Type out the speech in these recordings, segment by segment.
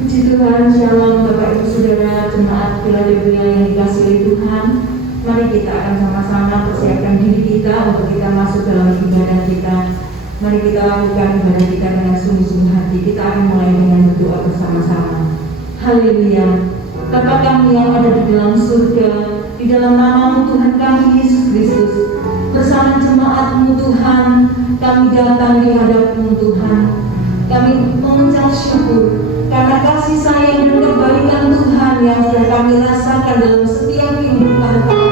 Puji Tuhan, Shalom Bapak Ibu Saudara jemaat Philadelphia yang dikasihi Tuhan. Mari kita akan sama-sama persiapkan diri kita untuk kita masuk dalam ibadah kita. Mari kita lakukan ibadah kita dengan sungguh-sungguh hati. Kita akan mulai dengan berdoa bersama-sama. Haleluya. Bapa kami yang ada di dalam surga, di dalam nama-Mu Tuhan kami Yesus Kristus, bersama jemaat-Mu Tuhan, kami datang di hadap-Mu Tuhan. Kami mengucap syukur karena kasih sayang dan kebaikan Tuhan yang sudah kami rasakan dalam setiap kehidupan kami.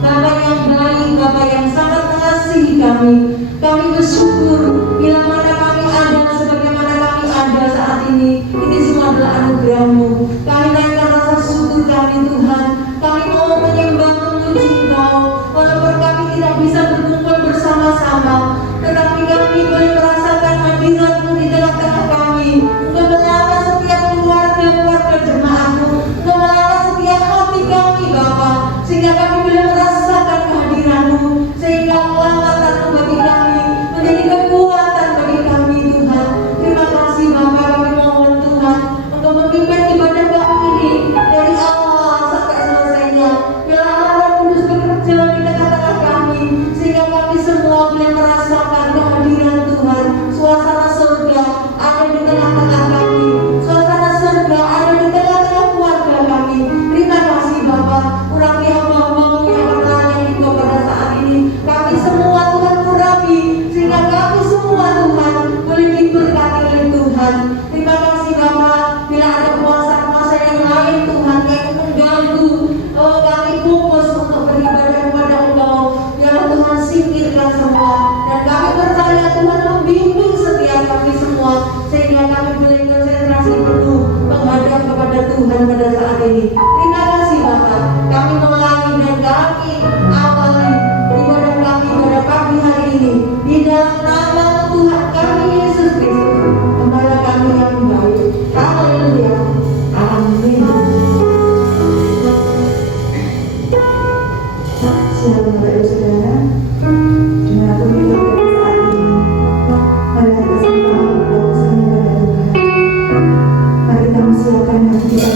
Bapa yang baik, Bapa yang sangat mengasihi kami. Kami bersyukur bila mana kami ada sebagaimana kami ada saat ini. Ini semua adalah anugerah-Mu. Kami naikkan rasa syukur kami Tuhan. Kami mau menyembah memuji Engkau. Walaupun kami tidak bisa berkumpul bersama-sama, tetapi kami boleh merasakan hadirat-Mu di tengah-tengah kami. Engkau menyapa setiap keluarga jemaat-Mu. Engkau menyapa setiap hati kami Bapa, sehingga kami boleh merasakan kehadiran-Mu, sehingga penguatan-Mu bagi kami menjadi kekuatan bagi kami Tuhan. Terima kasih Bapa, kami mohon Tuhan untuk memimpin ibadah kami ini dari awal sampai selesainya. Biarlah Roh Kudus bekerja di tengah-tengah kami, sehingga kami semua boleh merasakan kehadiran Tuhan. Suasana surga ada di tengah-tengah kami. Suasana surga ada di tengah-tengah keluarga kami. Terima kasih Bapa. Urapi hamba-Mu yang akan melayani Engkau pada saat ini. Kami semua Tuhan urapi, sehingga kami semua Tuhan boleh diberkati oleh Tuhan. Terima kasih Bapa. Bila ada kuasa-kuasa yang lain Tuhan yang mengganggu kami fokus untuk beribadah kepada Engkau, biarlah Tuhan singkirkan semua. Dan kami percaya Tuhan membimbing setiap kami semua, sehingga kami boleh konsentrasi penuh menghadap kepada Tuhan pada saat ini. Terima kasih Bapa. Kami mengulangi dan kami awali ibadah kami pada pagi hari ini di dalam nama Tuhan kami Yesus Kristus, Gembala kami yang baik. Haleluya. Amin. Shalom Bapak Ibu Saudara. Dengan aku hidup pada saat ini, mari kita bersama berdoa kepada Tuhan. Mari kita siapkan hati kita.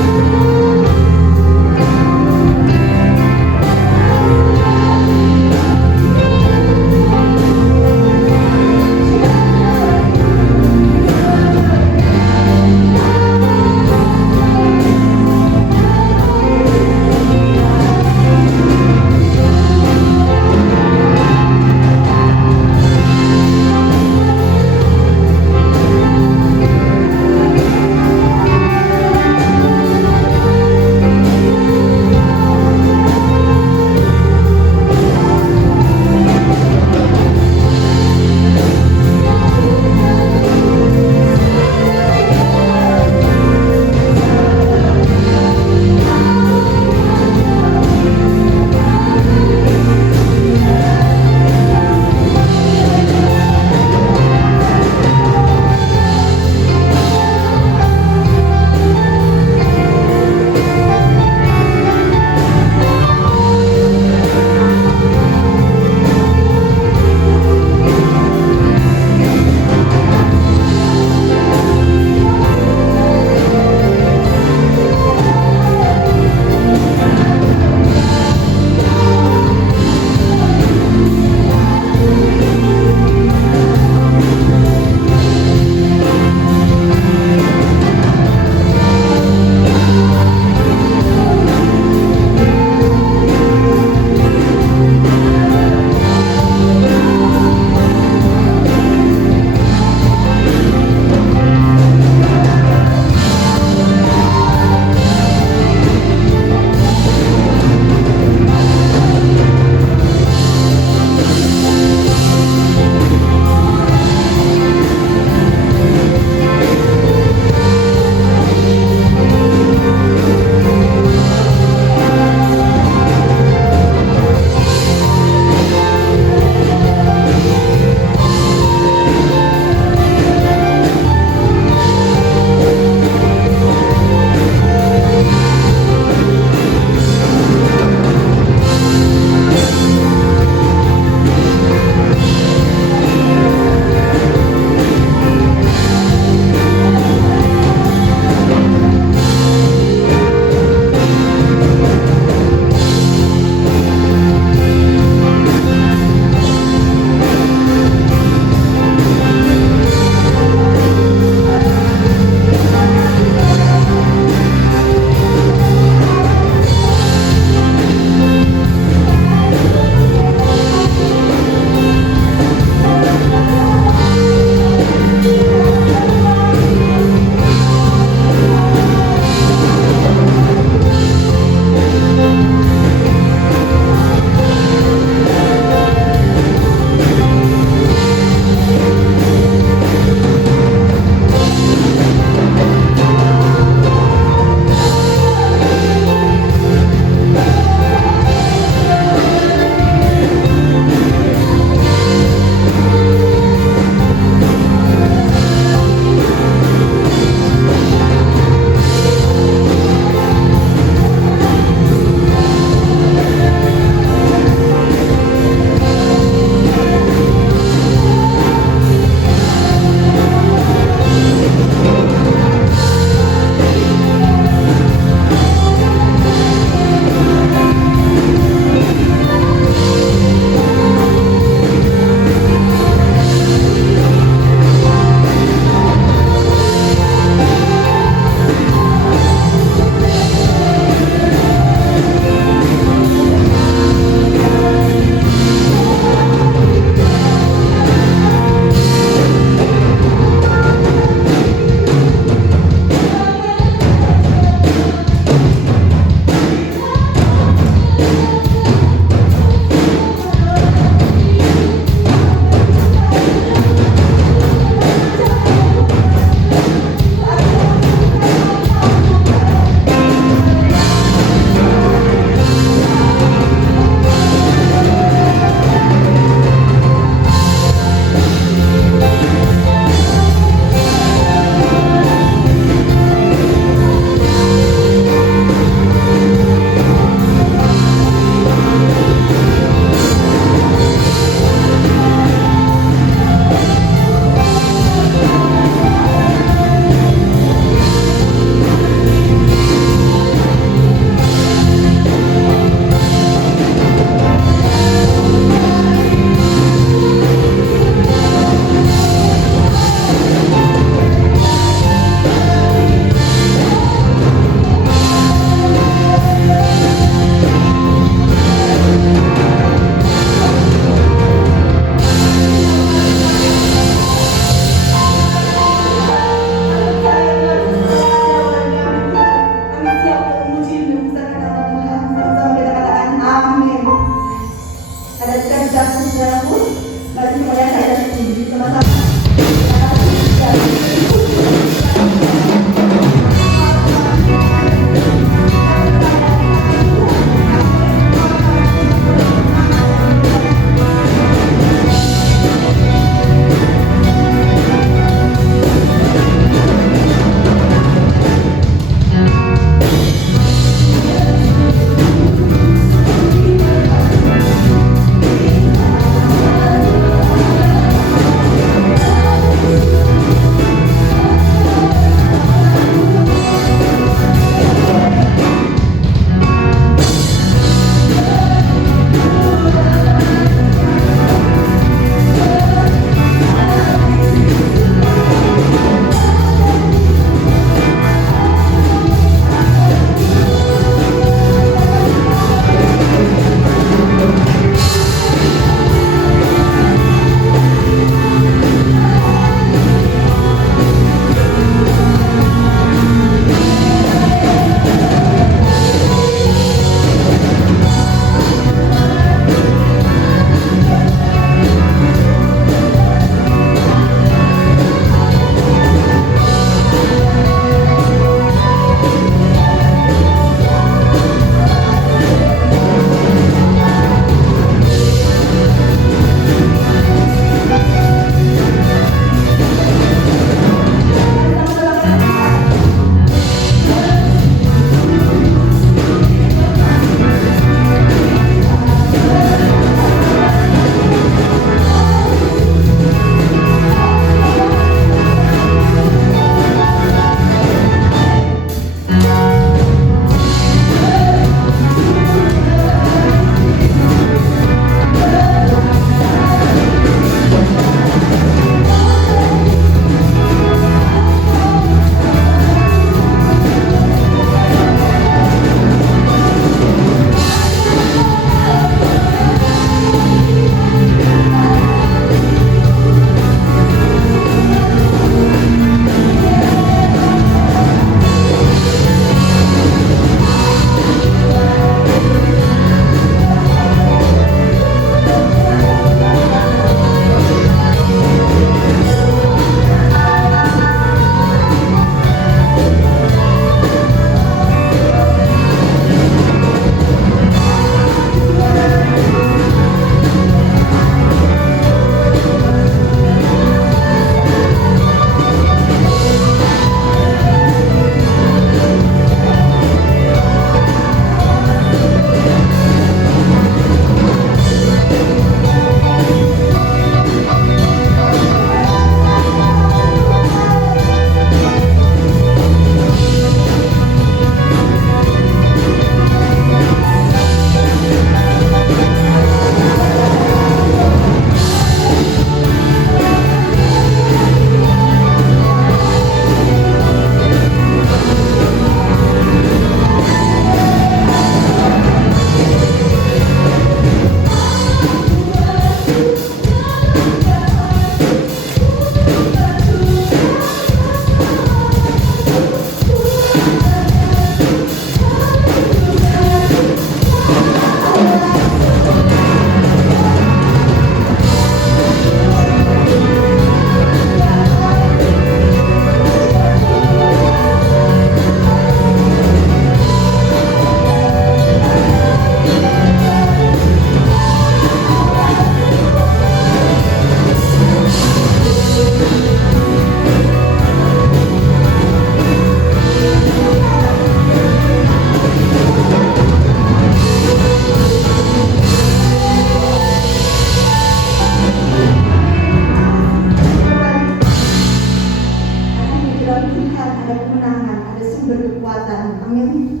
berkekuatan. Amin.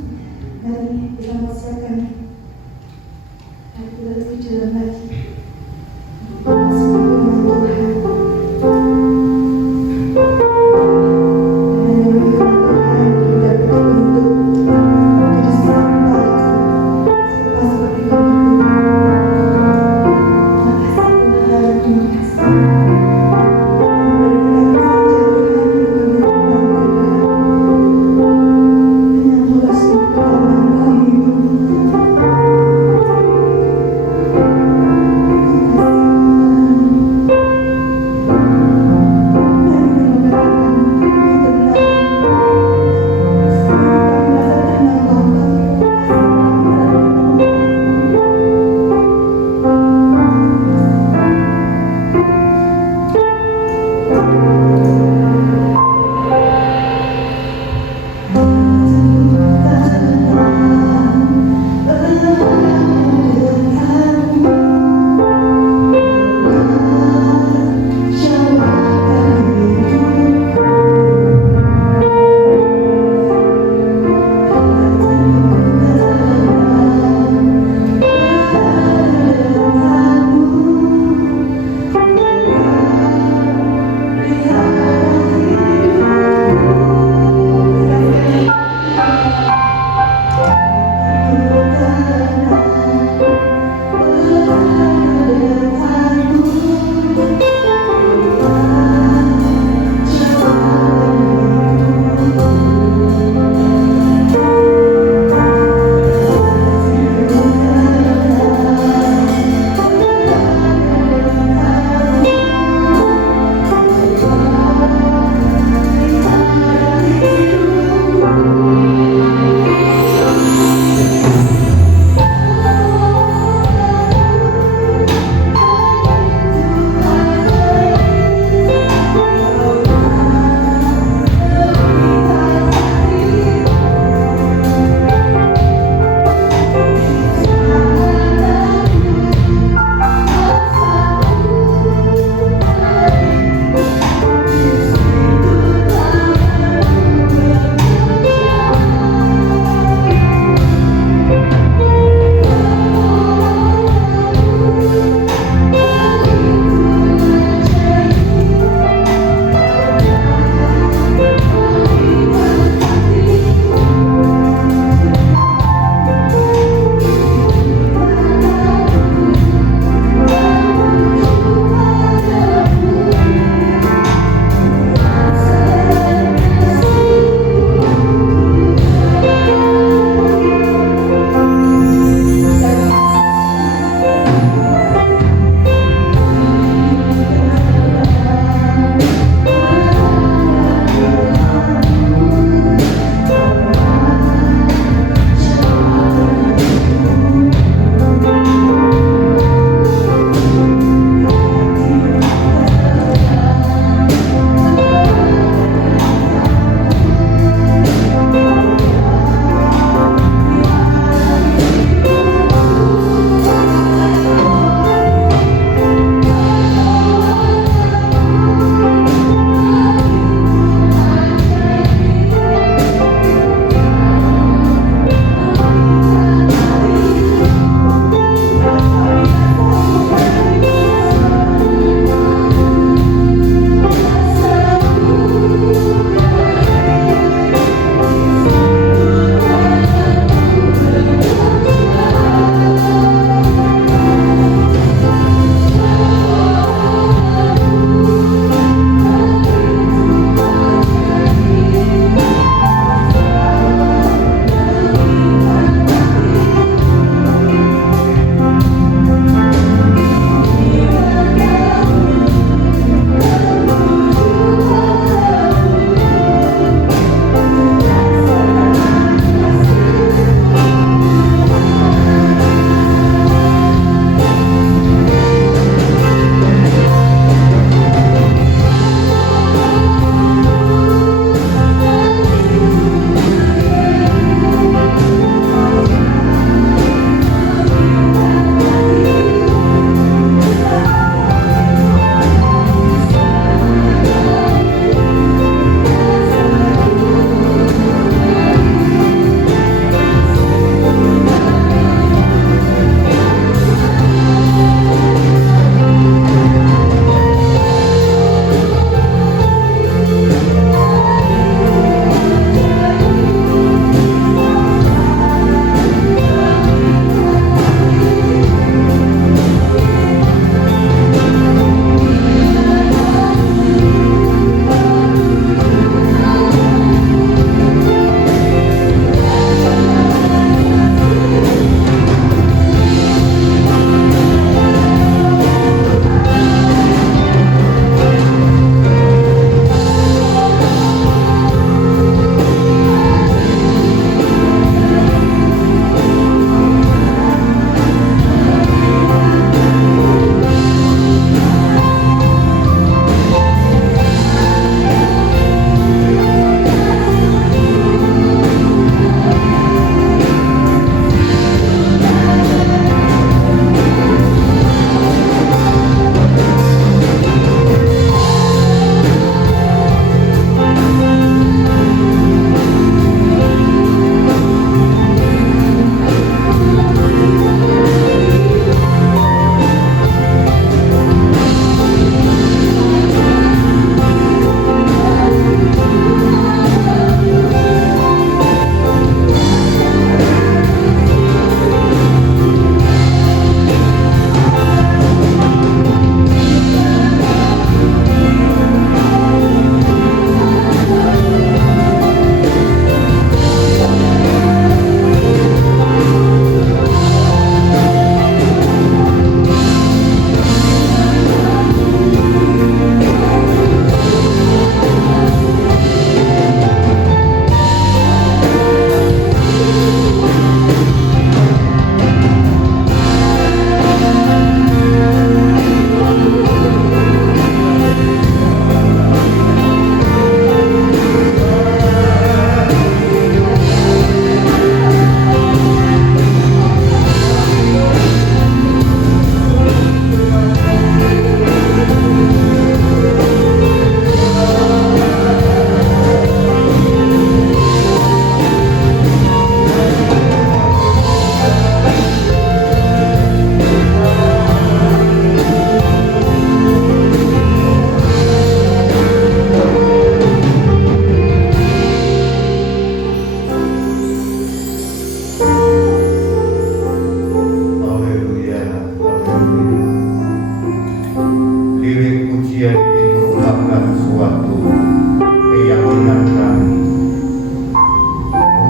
Mari kita persiapkan. Mari kita lebih jalan lagi. Masuk ke firman Tuhan. Dan yang firman Tuhan kita berbentuk menjadi sampah seperti itu. Terima kasih Tuhan, terima kasih. Terima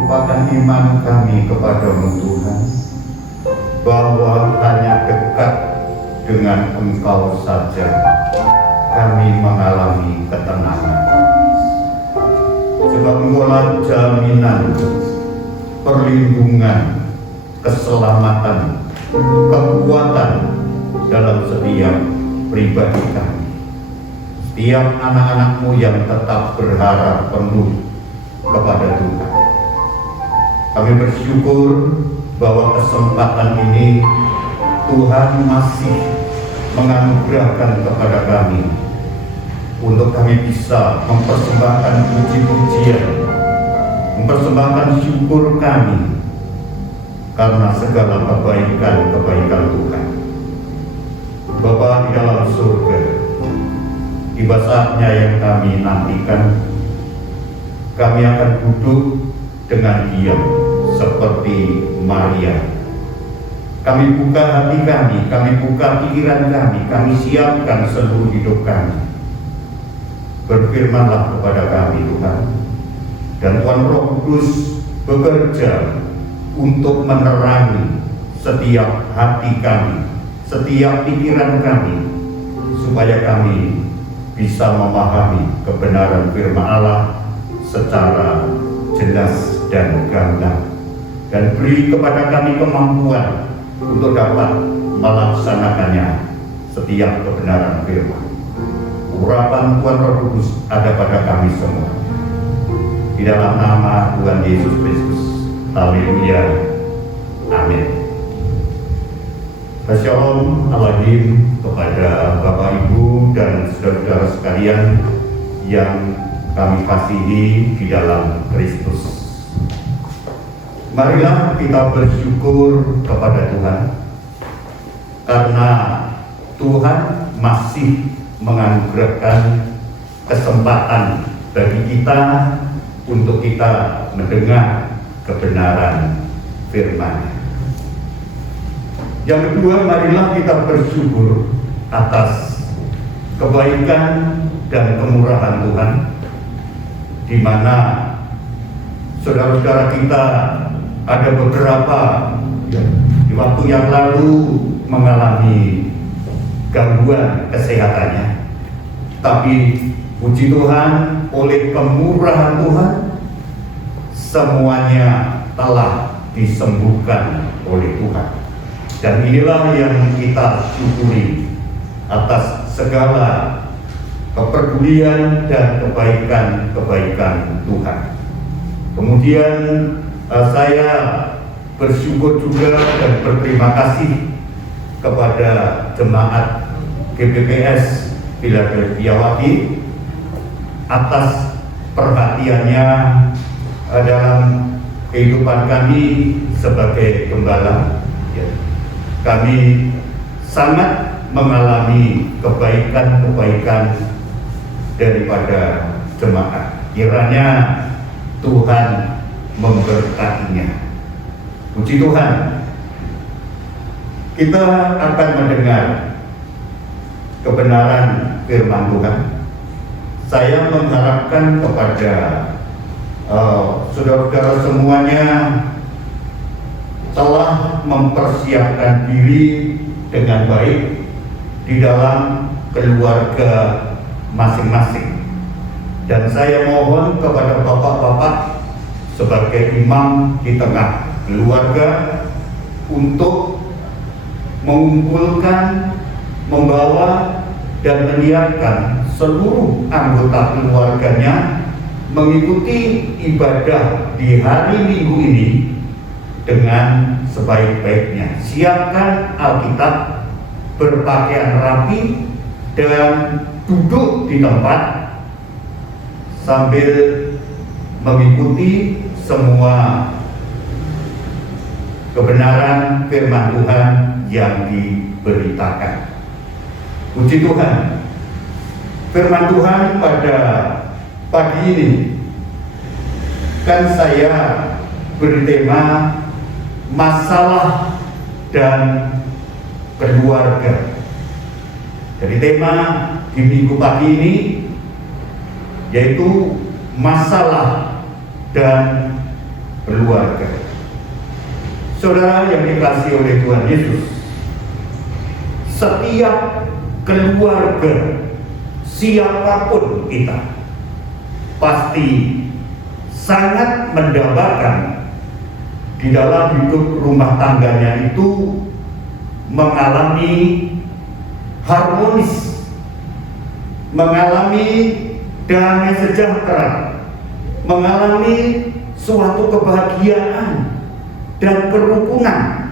merupakan iman kami kepadamu Tuhan, bahwa hanya dekat dengan Engkau saja kami mengalami ketenangan. Sebab Engkaulah jaminan, perlindungan, keselamatan, kekuatan dalam setiap pribadi kami. Setiap anak-anak-Mu yang tetap berharap penuh kepada Tuhan. Kami bersyukur bahwa kesempatan ini Tuhan masih menganugerahkan kepada kami untuk kami bisa mempersembahkan puji-pujian, mempersembahkan syukur kami karena segala kebaikan-kebaikan Tuhan. Bapa di dalam surga, tiba saatnya yang kami nantikan, kami akan duduk dengan diam seperti Maria. Kami buka hati kami buka pikiran kami siapkan seluruh hidup kami. Berfirmanlah kepada kami Tuhan, dan Tuhan Roh Kudus bekerja untuk menerangi setiap hati kami, setiap pikiran kami, supaya kami bisa memahami kebenaran firman Allah secara jelas dan gamblang, dan beri kepada kami kemampuan untuk dapat melaksanakannya setiap kebenaran firman. Urapan Tuhan Roh Kudus ada pada kami semua. Di dalam nama Tuhan Yesus Kristus. Haleluya. Amin. Shalom Alaikum kepada Bapak Ibu dan saudara-saudara sekalian yang kami kasihi di dalam Kristus. Marilah kita bersyukur kepada Tuhan karena Tuhan masih menganugerahkan kesempatan bagi kita untuk kita mendengar kebenaran firman. Yang kedua, marilah kita bersyukur atas kebaikan dan kemurahan Tuhan, di mana saudara-saudara kita ada beberapa di waktu yang lalu mengalami gangguan kesehatannya, tapi puji Tuhan, oleh kemurahan Tuhan semuanya telah disembuhkan oleh Tuhan. Dan inilah yang kita syukuri atas segala kepedulian dan kebaikan-kebaikan Tuhan. Kemudian saya bersyukur juga dan berterima kasih kepada jemaat GBPS Philadelphia Wati atas perhatiannya dalam kehidupan kami sebagai gembala. Kami sangat mengalami kebaikan-kebaikan daripada jemaat. Kiranya Tuhan memberkatinya. Puji Tuhan. Kita akan mendengar kebenaran firman Tuhan. Saya mengharapkan kepada saudara-saudara semuanya telah mempersiapkan diri dengan baik di dalam keluarga masing-masing. Dan saya mohon kepada bapak-bapak sebagai imam di tengah keluarga untuk mengumpulkan, membawa dan menyiapkan seluruh anggota keluarganya mengikuti ibadah di hari Minggu ini dengan sebaik-baiknya. Siapkan Alkitab, berpakaian rapi, dan duduk di tempat sambil mengikuti semua kebenaran firman Tuhan yang diberitakan. Puji Tuhan. Firman Tuhan pada pagi ini kan saya beri tema masalah dan keluarga. Jadi tema di minggu pagi ini yaitu masalah dan keluarga. Saudara yang dikasihi oleh Tuhan Yesus, setiap keluarga, siapapun kita, pasti sangat mendambakan di dalam hidup rumah tangganya itu mengalami harmonis, mengalami damai sejahtera, mengalami suatu kebahagiaan dan kerukunan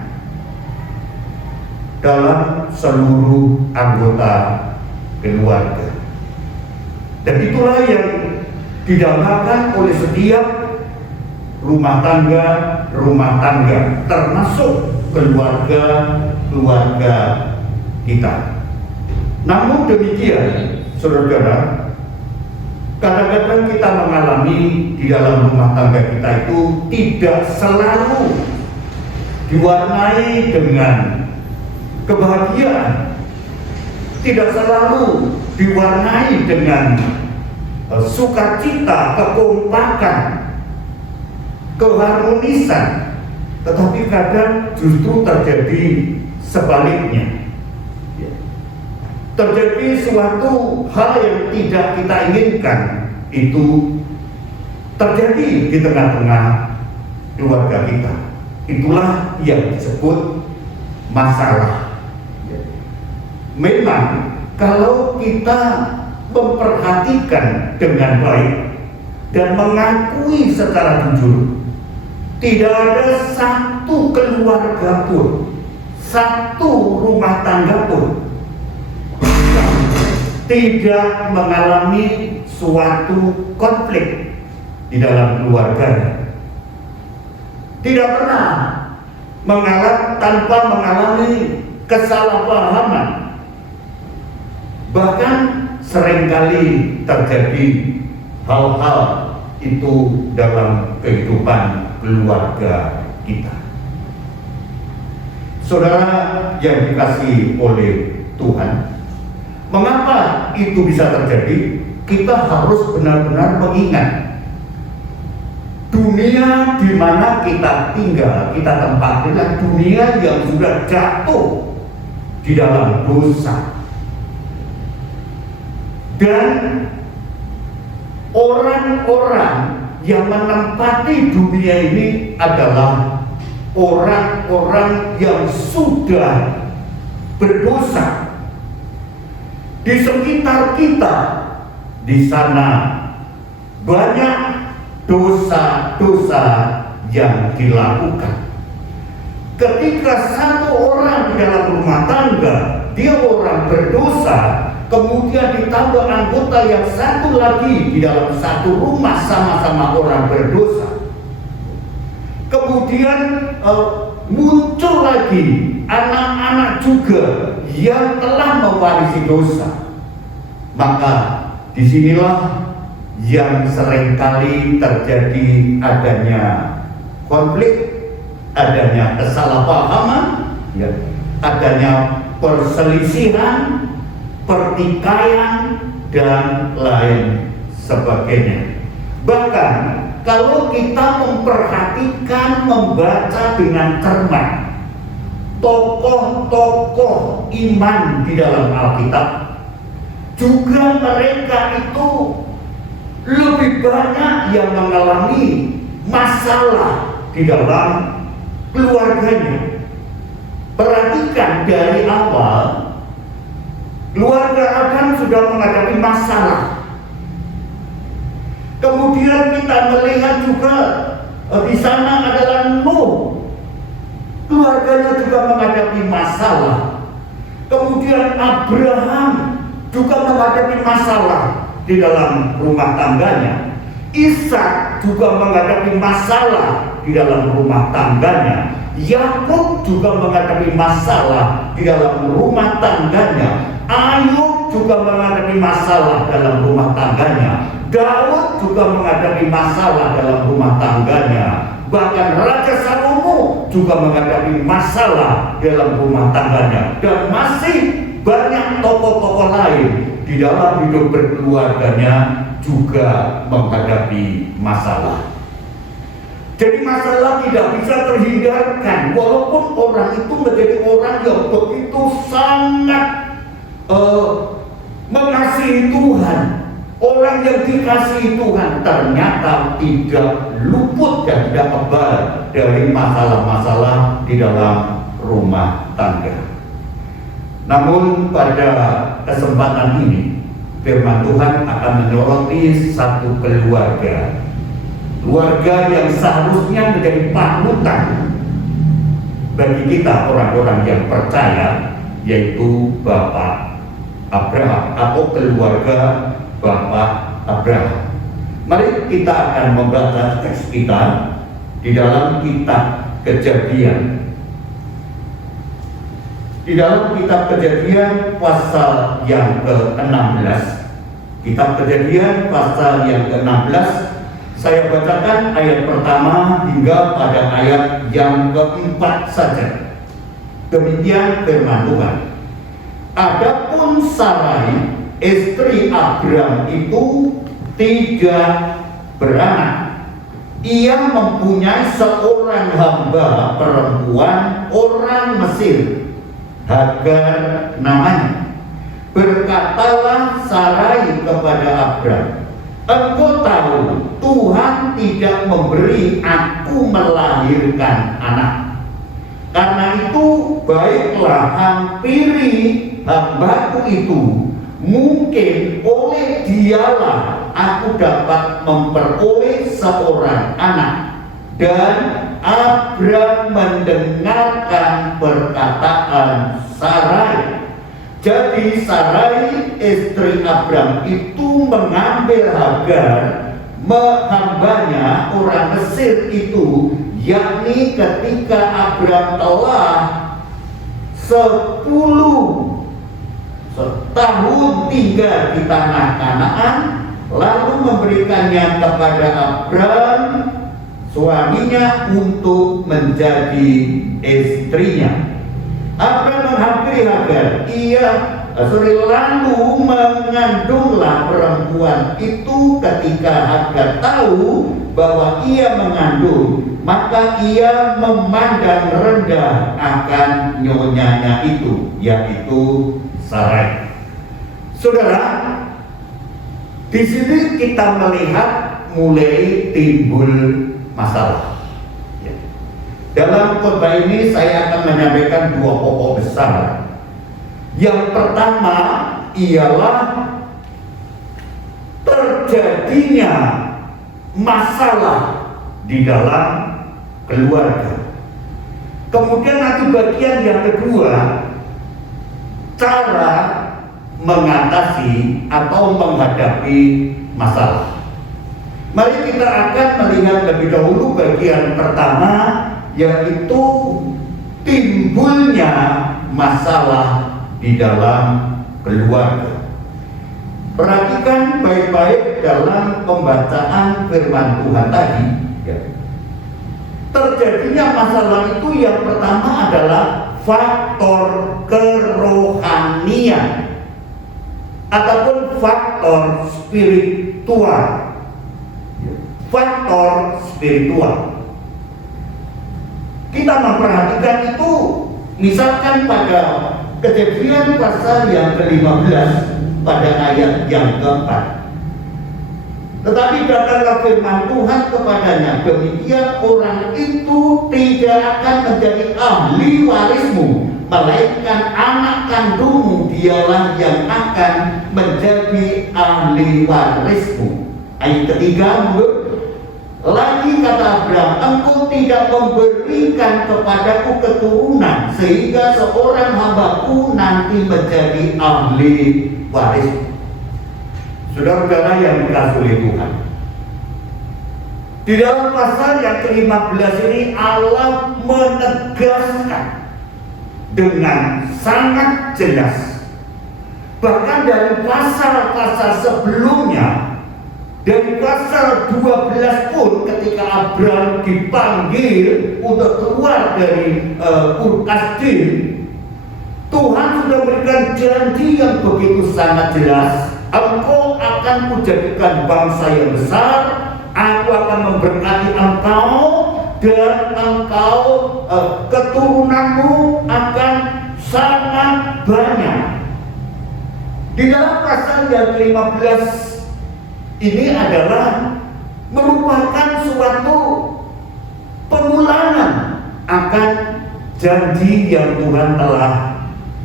dalam seluruh anggota keluarga. Dan itulah yang didambakan oleh setiap rumah tangga, termasuk keluarga kita. Namun demikian, saudara-saudara, kadang-kadang kita mengalami di dalam rumah tangga kita itu tidak selalu diwarnai dengan kebahagiaan, tidak selalu diwarnai dengan sukacita, kekompakan, keharmonisan, tetapi kadang justru terjadi sebaliknya. Terjadi suatu hal yang tidak kita inginkan, itu terjadi di tengah-tengah keluarga kita. Itulah yang disebut masalah. Memang kalau kita memperhatikan dengan baik dan mengakui secara jujur, tidak ada satu keluarga pun, satu rumah tangga pun tidak mengalami suatu konflik di dalam keluarganya. Tidak pernah tanpa mengalami kesalahpahaman. Bahkan seringkali terjadi hal-hal itu dalam kehidupan keluarga kita. Saudara yang dikasihi oleh Tuhan, mengapa itu bisa terjadi? Kita harus benar-benar mengingat dunia di mana kita tinggal, kita tempati adalah dunia yang sudah jatuh di dalam dosa. Dan orang-orang yang menempati dunia ini adalah orang-orang yang sudah berdosa. Di sekitar kita, di sana banyak dosa-dosa yang dilakukan. Ketika satu orang di dalam rumah tangga, dia orang berdosa, kemudian ditambah anggota yang satu lagi di dalam satu rumah sama-sama orang berdosa. Kemudian muncul lagi anak-anak juga yang telah mewarisi dosa. Maka disinilah yang seringkali terjadi adanya konflik, adanya kesalahpahaman, adanya perselisihan, pertikaian, dan lain sebagainya. Bahkan kalau kita memperhatikan, membaca dengan cermat tokoh-tokoh iman di dalam Alkitab, juga mereka itu lebih banyak yang mengalami masalah di dalam keluarganya. Perhatikan dari awal, keluarga Adam sudah menghadapi masalah. Kemudian kita melihat juga di sana adalah Nuh, keluarganya juga menghadapi masalah. Kemudian Abraham juga menghadapi masalah di dalam rumah tangganya. Ishak juga menghadapi masalah di dalam rumah tangganya. Yakub juga menghadapi masalah di dalam rumah tangganya. Ayub juga menghadapi masalah dalam rumah tangganya. Daud juga menghadapi masalah dalam rumah tangganya. Bahkan Raja Salomo juga menghadapi masalah dalam rumah tangganya. Dan masih banyak tokoh-tokoh lain di dalam hidup berkeluarganya juga menghadapi masalah. Jadi masalah tidak bisa terhindarkan, walaupun orang itu menjadi orang yang begitu sangat mengasihi Tuhan. Orang yang dikasihi Tuhan ternyata tidak luput dan tidak kebal dari masalah-masalah di dalam rumah tangga. Namun pada kesempatan ini firman Tuhan akan menyoroti satu keluarga yang seharusnya menjadi panutan bagi kita orang-orang yang percaya, yaitu Bapak Abraham atau keluarga Bapak Abraham. Mari kita akan membaca teks kita di dalam kitab Kejadian. Di dalam kitab Kejadian pasal yang ke-16. Kitab Kejadian pasal yang ke-16, saya bacakan ayat pertama hingga pada ayat yang ke-4 saja. Demikian firman Tuhan. Adapun Sarai, istri Abraham itu tidak beranak. Ia mempunyai seorang hamba perempuan orang Mesir, Hagar namanya. Berkatalah Sarai kepada Abraham, engkau tahu Tuhan tidak memberi aku melahirkan anak. Karena itu baiklah hampiri hambaku itu, mungkin oleh dialah aku dapat memperoleh seorang anak. Dan Abraham mendengarkan perkataan Sarai. Jadi Sarai istri Abraham itu mengambil Hagar, hambanya orang Mesir itu, yakni ketika Abraham telah 10 tahun tinggal di tanah Kanaan, lalu memberikannya kepada Abraham suaminya untuk menjadi istrinya. Abraham menghampiri Hagar, lalu mengandunglah perempuan itu. Ketika Hagar tahu bahwa ia mengandung, maka ia memandang rendah akan nyonyanya itu, yaitu Sarai. Saudara, di sini kita melihat mulai timbul masalah. Dalam khotbah ini saya akan menyampaikan dua pokok besar. Yang pertama ialah terjadinya masalah di dalam keluarga. Kemudian nanti bagian yang kedua, cara mengatasi atau menghadapi masalah. Mari kita akan melihat lebih dahulu bagian pertama, yaitu timbulnya masalah di dalam keluarga. Perhatikan baik-baik dalam pembacaan firman Tuhan tadi. Terjadinya masalah itu yang pertama adalah faktor kerohanian ataupun faktor spiritual. Faktor spiritual. Kita memperhatikan itu misalkan pada Kejadian pasal yang ke-15 pada ayat yang ke-4. Tetapi datanglah firman Tuhan kepadanya, demikian orang itu tidak akan menjadi ahli warismu, melainkan anak kandungmu dialah yang akan menjadi ahli warismu. Ayat ketiga, lagi kata Abraham, engkau tidak memberikan kepadaku keturunan sehingga seorang hambaku nanti menjadi ahli waris. Saudara-saudara yang dikasihi oleh Tuhan, di dalam pasal yang ke-15 ini Allah menegaskan dengan sangat jelas. Bahkan dari pasal-pasal sebelumnya, dari pasal 12 pun ketika Abraham dipanggil untuk keluar dari Ur Kasdim, Tuhan sudah berikan janji yang begitu sangat jelas. Engkau akan kujadikan bangsa yang besar, aku akan memberkati engkau, dan engkau keturunanmu akan sangat banyak. Di dalam pasal yang ke-15 ini adalah merupakan suatu pengulangan akan janji yang Tuhan telah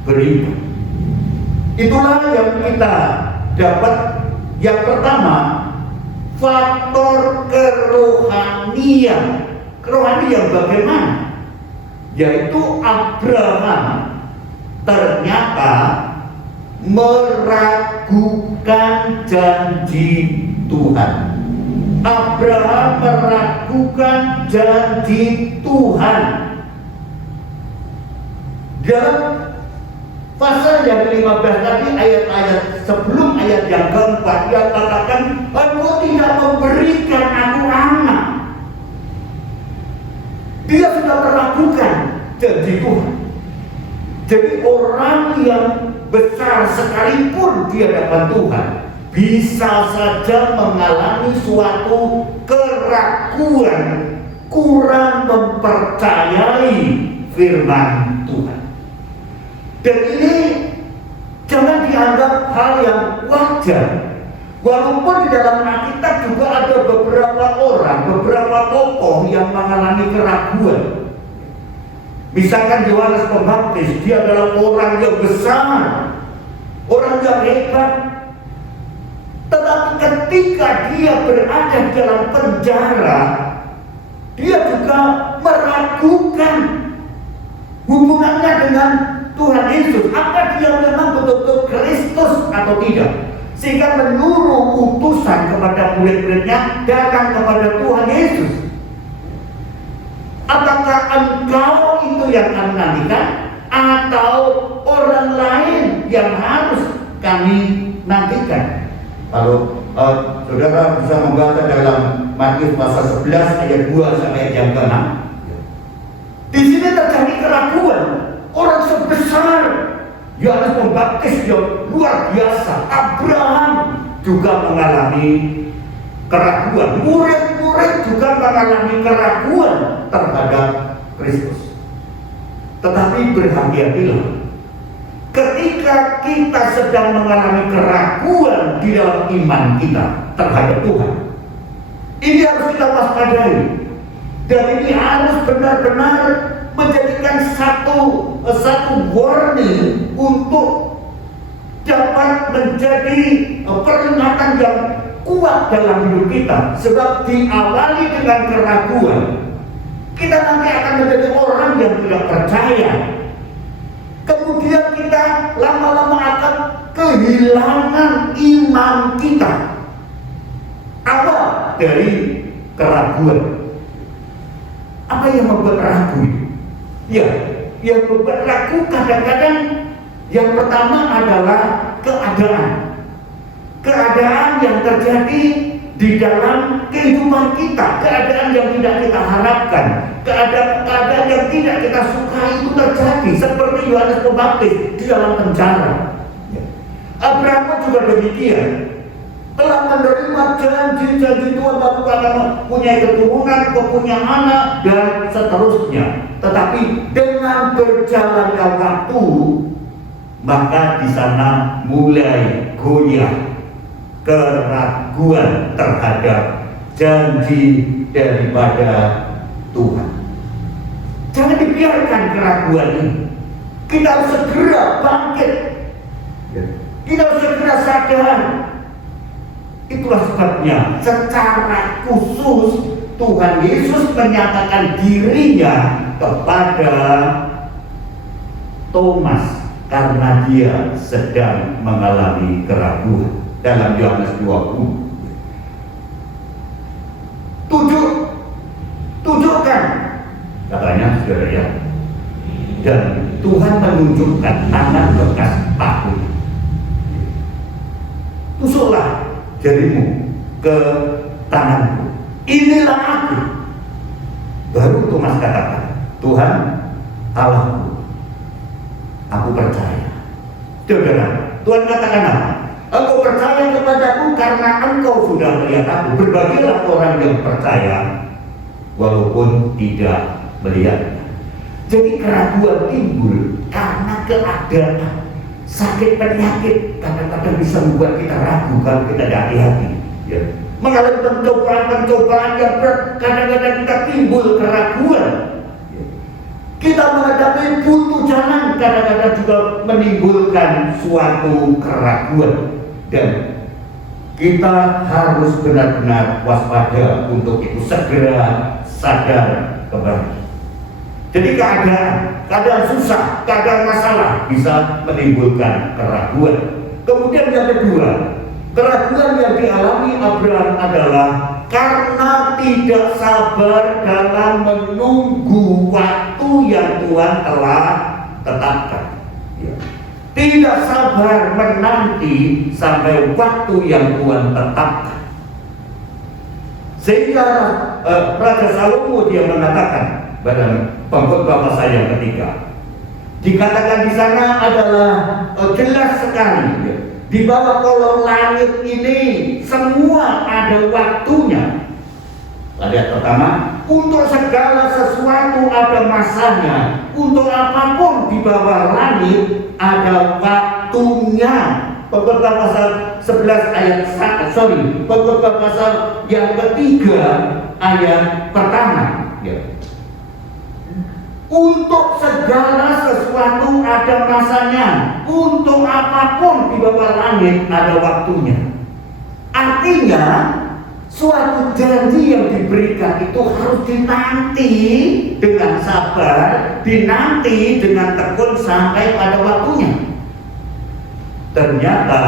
berikan. Itulah yang kita dapat. Yang pertama, faktor kerohanian. Kerohanian bagaimana? Yaitu Abraham ternyata meragukan janji Tuhan. Abraham meragukan janji Tuhan. Dalam pasal yang ke-15 tadi, ayat-ayat sebelum ayat yang keempat, dia katakan, engkau tidak memberikan aku anak. Dia sudah meragukan janji Tuhan. Jadi orang yang besar sekalipun di hadapan Tuhan bisa saja mengalami suatu keraguan, kurang mempercayai firman Tuhan. Dan ini jangan dianggap hal yang wajar. Walaupun di dalam Alkitab juga ada beberapa orang, beberapa tokoh yang mengalami keraguan. Misalkan Yohanes Pembaptis, dia adalah orang yang besar, orang yang hebat. Tetapi ketika dia berada dalam penjara, dia juga meragukan hubungannya dengan Tuhan Yesus. Apakah dia memang betul-betul Kristus atau tidak? Sehingga menyuruh utusan kepada murid-muridnya datang kepada Tuhan Yesus. Apakah engkau itu yang kami nantikan, atau orang lain yang harus kami nantikan? Kalau saudara bisa membaca dalam Matius pasal 11 ayat 2 sampai ayat yang ke-6, di sini terjadi keraguan. Orang sebesar Yohanes Pembaptis yang luar biasa, Abraham juga mengalami keraguan. Murid-murid juga mengalami keraguan terhadap Kristus. Tetapi berhati-hatilah, ketika kita sedang mengalami keraguan di dalam iman kita terhadap Tuhan, ini harus kita waspadai. Dan ini harus benar-benar menjadikan satu warning untuk dapat menjadi peringatan yang kuat dalam hidup kita. Sebab diawali dengan keraguan, kita nanti akan menjadi orang yang tidak percaya. Kemudian kita lama-lama akan kehilangan iman kita. Apa dari keraguan? Apa yang membuat ragu? Ya, yang membuat ragu kadang-kadang yang pertama adalah keadaan. Keadaan yang terjadi di dalam kehidupan kita, keadaan yang tidak kita harapkan, keadaan yang tidak kita sukai itu terjadi, seperti Yohanes Pembaptis di dalam penjara. Abraham juga demikian, telah menerima janji-janji Tuhan waktu akan punya keturunan, punya anak, dan seterusnya. Tetapi dengan berjalannya waktu, maka di sana mulai goyah keraguan terhadap janji daripada Tuhan. Jangan dibiarkan keraguan ini. Kita harus segera bangkit. Kita harus segera sadar. Itulah sebabnya secara khusus Tuhan Yesus menyatakan dirinya kepada Thomas karena dia sedang mengalami keraguan. Dalam Yohanes 20, tunjukkan katanya saudara ya, dan Tuhan menunjukkan tangan bekas paku. Tusuklah jarimu ke tanganku, inilah aku. Baru Thomas katakan, Tuhan Allahku, aku percaya. Saudara, Tuhan katakan apa? Engkau percaya kepadaku karena engkau sudah melihat aku. Berbagilah orang yang percaya walaupun tidak melihatnya. Jadi keraguan timbul karena keadaan, sakit penyakit kadang-kadang bisa membuat kita ragu kalau kita tidak hati-hati. Ya. Mengalami pencobaan yang berat, kadang-kadang kita timbul keraguan. Ya. Kita menghadapi buntu jalan, kadang-kadang juga menimbulkan suatu keraguan. Dan kita harus benar-benar waspada untuk itu, segera sadar kembali. Jadi keadaan susah, keadaan masalah bisa menimbulkan keraguan. Kemudian yang kedua, keraguan yang dialami Abraham adalah karena tidak sabar dalam menunggu waktu yang Tuhan telah tetapkan. Ya. Tidak sabar menanti sampai waktu yang Tuhan tetapkan. Sehingga Raja Salomo dia mengatakan pada pengkhotbah pasal yang ketiga, dikatakan di sana adalah jelas sekali, ya, di bawah kolong langit ini semua ada waktunya. Ayat pertama, untuk segala sesuatu ada masanya, untuk apapun di bawah langit ada waktunya. Pengkhotbah pasal 11 ayat 1, pengkhotbah pasal yang ketiga ayat pertama, ya. Untuk segala sesuatu ada masanya, untuk apapun di bawah langit ada waktunya. Artinya suatu janji yang diberikan itu harus dinanti dengan sabar, dinanti dengan tekun sampai pada waktunya. Ternyata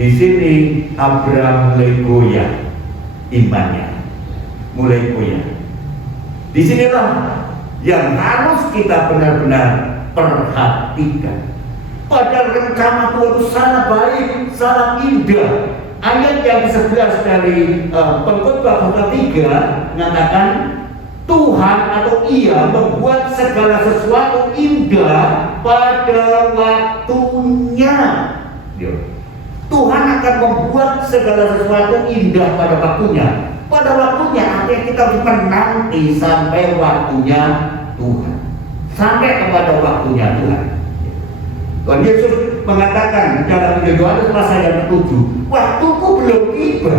di sini Abraham mulai goyah imannya, mulai goyah. Disinilah yang harus kita benar-benar perhatikan. Padahal rencana Tuhan itu sangat baik, sangat indah. Ayat yang ke-11 dari pengkhotbah pasal 3 mengatakan Tuhan atau Ia membuat segala sesuatu indah pada waktunya. Tuhan akan membuat segala sesuatu indah pada waktunya. Pada waktunya artinya kita harus menanti sampai waktunya Tuhan, sampai kepada waktunya Tuhan. Tuhan Yesus mengatakan dalam Yohanes pasal yang ke-7, waktuku belum tiba.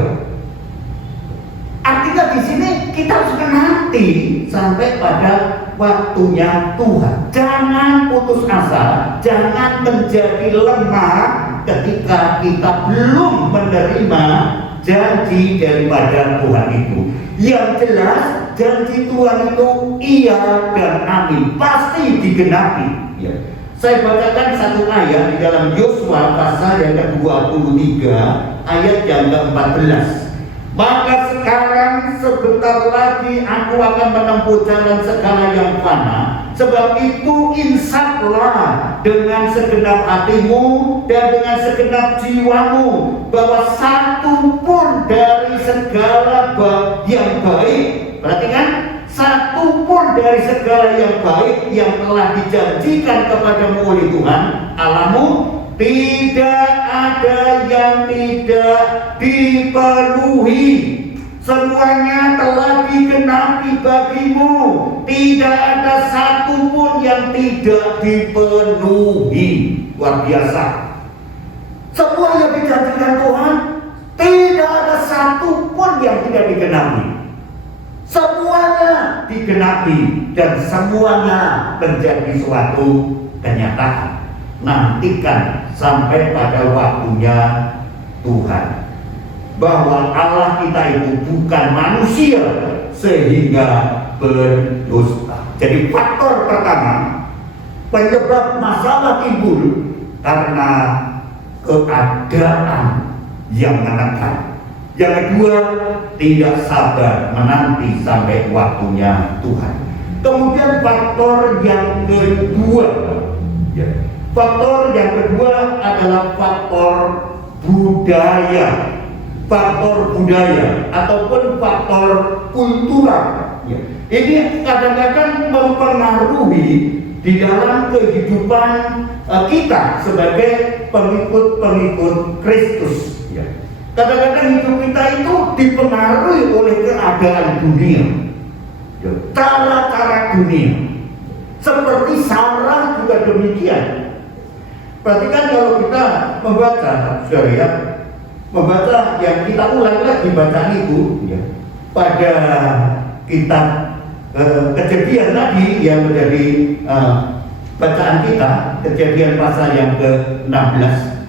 Artinya di sini kita harus menanti sampai pada waktunya Tuhan. Jangan putus asa, jangan menjadi lemah ketika kita belum menerima janji daripada Tuhan itu. Yang jelas janji Tuhan itu iya dan amin, pasti digenapi. Ya. Saya bacakan satu ayat di dalam Yosua pasal yang ke-23 ayat yang ke-14. Maka sekarang sebentar lagi aku akan menempuh jalan segala yang fana. Sebab itu insaflah dengan segenap hatimu dan dengan segenap jiwamu, bahwa satu pun dari segala yang baik, perhatikan, satu pun dari segala yang baik yang telah dijanjikan kepadamu oleh Tuhan Allahmu, tidak ada yang tidak dipenuhi. Semuanya telah digenapi bagimu. Tidak ada satu pun yang tidak dipenuhi. Luar biasa. Semua yang dijanjikan Tuhan, tidak ada satu pun yang tidak digenapi. Semuanya digenapi dan semuanya menjadi suatu kenyataan. Nantikan sampai pada waktunya Tuhan, bahwa Allah kita itu bukan manusia sehingga berdusta. Jadi faktor pertama penyebab masalah timbul karena keadaan yang menekan. Yang kedua, tidak sabar menanti sampai waktunya Tuhan. Kemudian faktor yang kedua, ya. Faktor yang kedua adalah faktor budaya. Faktor budaya ataupun faktor kultural. Ya. Ini kadang-kadang mempengaruhi di dalam kehidupan kita sebagai pengikut-pengikut Kristus. Ya. Kadang-kadang hidup kita itu dipengaruhi oleh keadaan dunia. Ya, cara-cara dunia. Seperti Sarah juga demikian. Berarti kan kalau kita membaca, saudara ya, membaca yang kita ulang lagi bacaan itu ya, pada kitab Kejadian tadi yang menjadi bacaan kita, Kejadian pasal yang ke-16,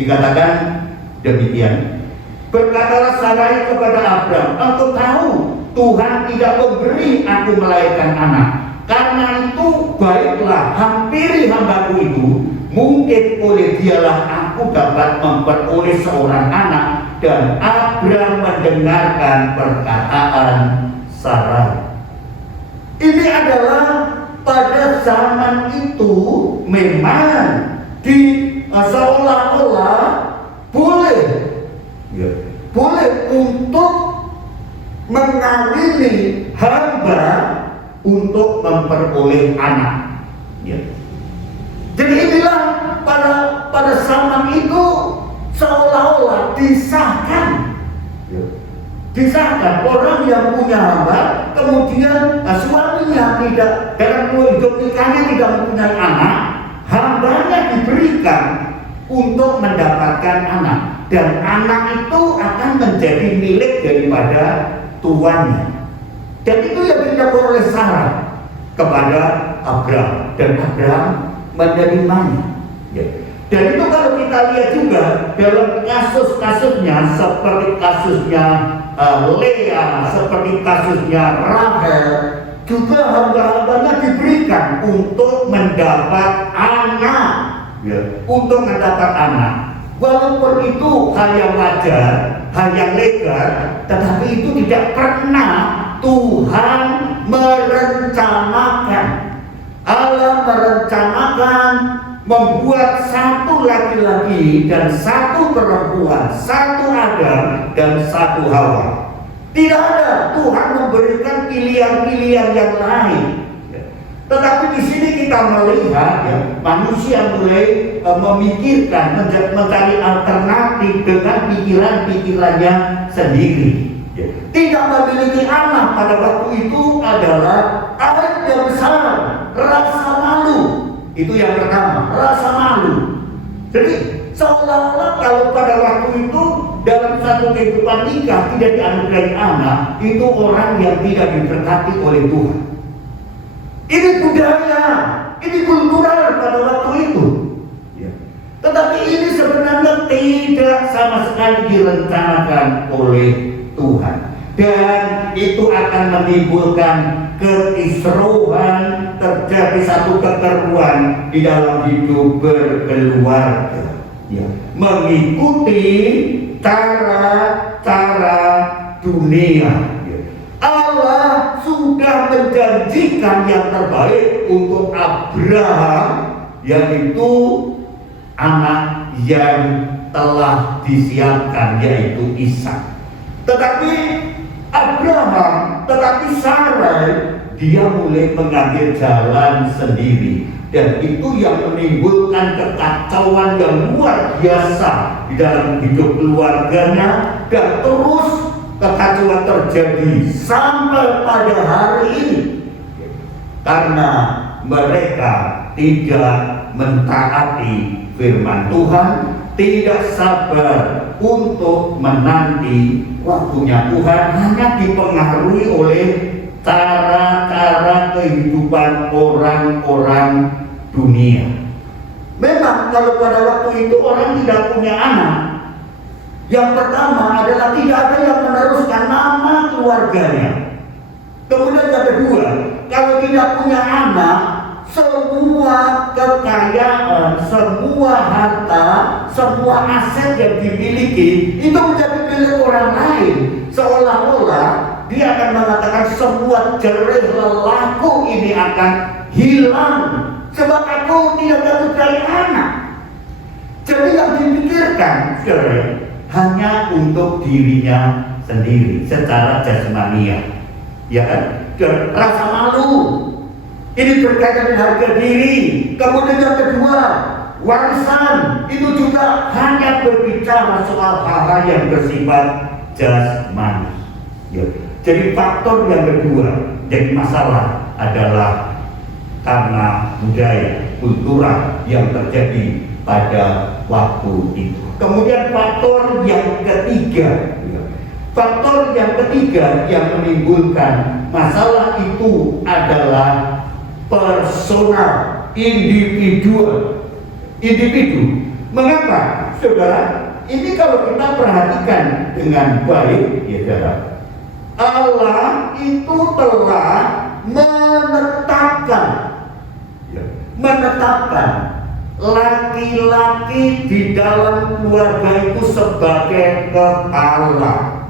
dikatakan demikian. Berkatalah Sarai kepada Abram, engkau tahu Tuhan tidak memberi aku melahirkan anak. Karena itu baiklah hampiri hambaku itu, mungkin oleh dialah aku dapat memperoleh seorang anak. Dan Abram mendengarkan perkataan Sarai. Ini adalah pada zaman itu memang seolah-olah boleh, ya, boleh untuk mengawini hamba untuk memperoleh anak. Ya. Jadi inilah pada zaman itu seolah-olah disahkan, ya, disahkan orang yang punya hamba, kemudian suaminya tidak dalam hidup nikahnya tidak mempunyai anak, hambanya diberikan untuk mendapatkan anak, dan anak itu akan menjadi milik daripada tuannya. Dan itu yang dilakukan oleh Sarah kepada Abram, dan Abram menerimanya. Ya. Dan itu kalau kita lihat juga dalam kasus-kasusnya, seperti kasusnya Lea, seperti kasusnya Rahel, juga hamba-hambanya diberikan untuk mendapat anak, ya, untuk mendapat anak. Walaupun itu hal yang wajar, hal yang legal, tetapi itu tidak pernah Tuhan merencanakan. Allah merencanakan membuat satu laki-laki dan satu perempuan, satu Adam dan satu Hawa. Tidak ada Tuhan memberikan pilihan-pilihan yang lain. Tetapi di sini kita melihat ya, manusia mulai memikirkan, mencari alternatif dengan pikiran-pikirannya sendiri. Ya. Tidak memiliki anak pada waktu itu adalah aib yang besar, rasa malu. Itu yang pertama, rasa malu. Jadi seolah-olah kalau pada waktu itu dalam satu kehidupan nikah tidak dianugerahi anak, itu orang yang tidak diberkati oleh Tuhan. Ini budaya, ini kultural pada waktu itu. Ya. Tetapi ini sebenarnya tidak sama sekali direncanakan oleh Tuhan. Dan itu akan menimbulkan kekisruhan, terjadi satu kekeruan di dalam hidup berkeluarga. Ya. Mengikuti cara-cara dunia. Allah sudah menjanjikan yang terbaik untuk Abraham, yaitu anak yang telah disiapkan, yaitu Ishak. Tetapi Sarai, dia mulai mengambil jalan sendiri, dan itu yang menimbulkan kekacauan yang luar biasa di dalam hidup keluarganya, dan terus kekacauan terjadi sampai pada hari ini karena mereka tidak mentaati firman Tuhan, tidak sabar untuk menanti waktunya Tuhan, hanya dipengaruhi oleh cara-cara kehidupan orang-orang dunia. Memang kalau pada waktu itu orang tidak punya anak, yang pertama adalah tidak ada yang meneruskan nama keluarganya. Kemudian yang kedua, kalau tidak punya anak, semua kekayaan, semua harta, semua aset yang dimiliki itu menjadi milik orang lain. Seolah-olah dia akan mengatakan semua jerih lelaku ini akan hilang sebab aku tidak mempunyai anak. Jadi yang dipikirkan hanya untuk dirinya sendiri secara jasmania, ya kan? Dan rasa malu ini berkaitan dengan harga diri. Kemudian yang kedua, warisan itu juga hanya berbicara soal hal-hal yang bersifat jasmani. Ya. Jadi faktor yang kedua menjadi masalah adalah karena budaya, kultural yang terjadi pada waktu itu. Kemudian faktor yang ketiga yang menimbulkan masalah itu adalah personal, individu. Mengapa, saudara? Ini kalau kita perhatikan dengan baik, ya saudara, Allah itu telah menetapkan laki-laki di dalam keluarga itu sebagai kepala,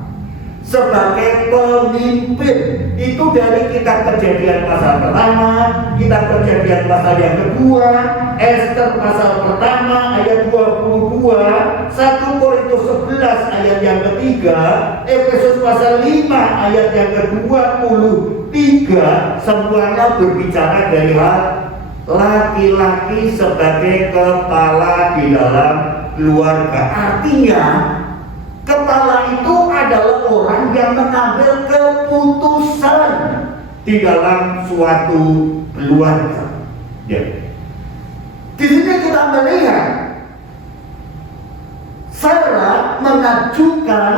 sebagai pemimpin. Itu dari kitab Kejadian pasal pertama, kitab Kejadian pasal yang kedua, Ester pasal pertama ayat 22, 1 Korintus 11 ayat yang ketiga, Efesus pasal 5 ayat yang ke-23, semuanya berbicara dari hal laki-laki sebagai kepala di dalam keluarga. Artinya kepala itu adalah orang yang mengambil keputusan di dalam suatu keluarga. Ya. Di sini kita melihat Sarah mengajukan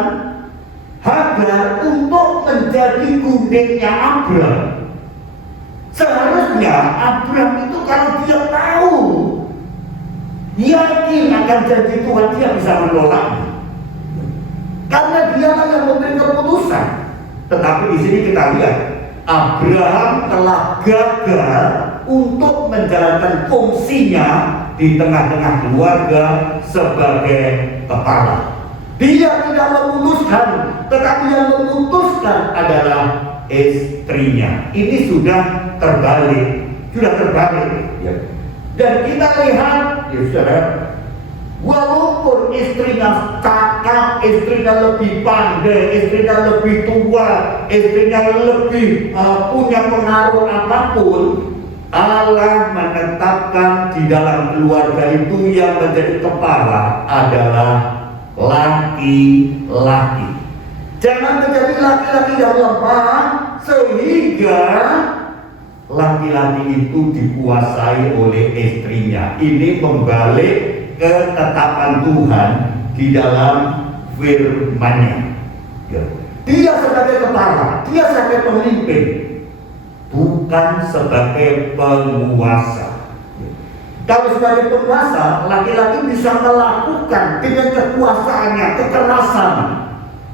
Hagar untuk menjadi gundiknya Abraham. Seharusnya Abraham itu kalau dia tahu, yakin akan janji Tuhan, dia bisa menolaknya. Karena dialah yang memberi keputusan. Tetapi di sini kita lihat Abraham telah gagal untuk menjalankan fungsinya di tengah-tengah keluarga sebagai kepala. Dia tidak memutuskan, tetapi yang memutuskan adalah istrinya. Ini sudah terbalik. Ya. Dan kita lihat, ya saudara, walaupun istrinya cakap, istrinya lebih pandai, istrinya lebih tua, istrinya lebih punya pengaruh apapun, Allah menetapkan di dalam keluarga itu yang menjadi kepala adalah laki-laki. Jangan menjadi laki-laki yang lemah sehingga laki-laki itu dikuasai oleh istrinya. Ini membalik ketetapan Tuhan di dalam firman-Nya. Ya. Dia sebagai kepala, dia sebagai pemimpin, bukan sebagai penguasa. Ya. Kalau sebagai penguasa, laki-laki bisa melakukan dengan kekuasaannya kekerasan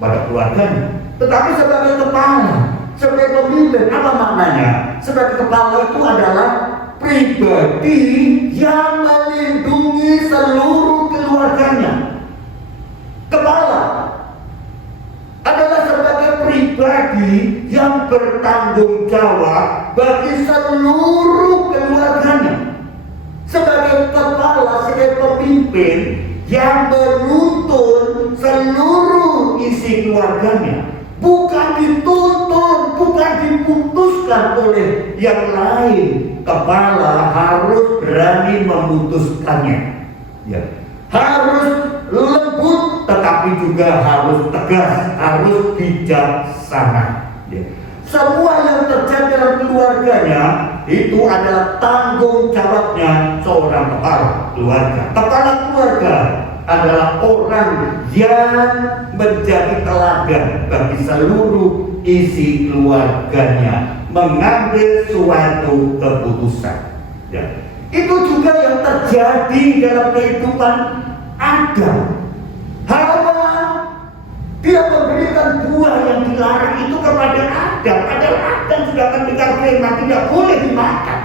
pada keluarganya. Tetapi sebagai kepala, sebagai pemimpin, apa maknanya? Sebagai kepala itu adalah pribadi yang melindungi seluruh keluarganya. Kepala adalah sebagai pribadi yang bertanggung jawab bagi seluruh keluarganya. Sebagai kepala, sebagai pemimpin yang menuntun seluruh isi keluarganya. Bukan dituntun, bukan diputuskan oleh yang lain. Kepala harus berani memutuskannya. Ya. Harus lembut, tetapi juga harus tegas, harus bijaksana. Ya. Semua yang terjadi dalam keluarganya itu adalah tanggung jawabnya seorang kepala keluarga. Kepala keluarga adalah orang yang menjadi teladan bagi seluruh isi keluarganya, mengambil suatu keputusan. Ya. Itu juga yang terjadi dalam kehidupan Adam. Hawa, dia memberikan buah yang dilarang itu kepada Adam. Padahal Adam sudah mendengar firman tidak boleh dimakan.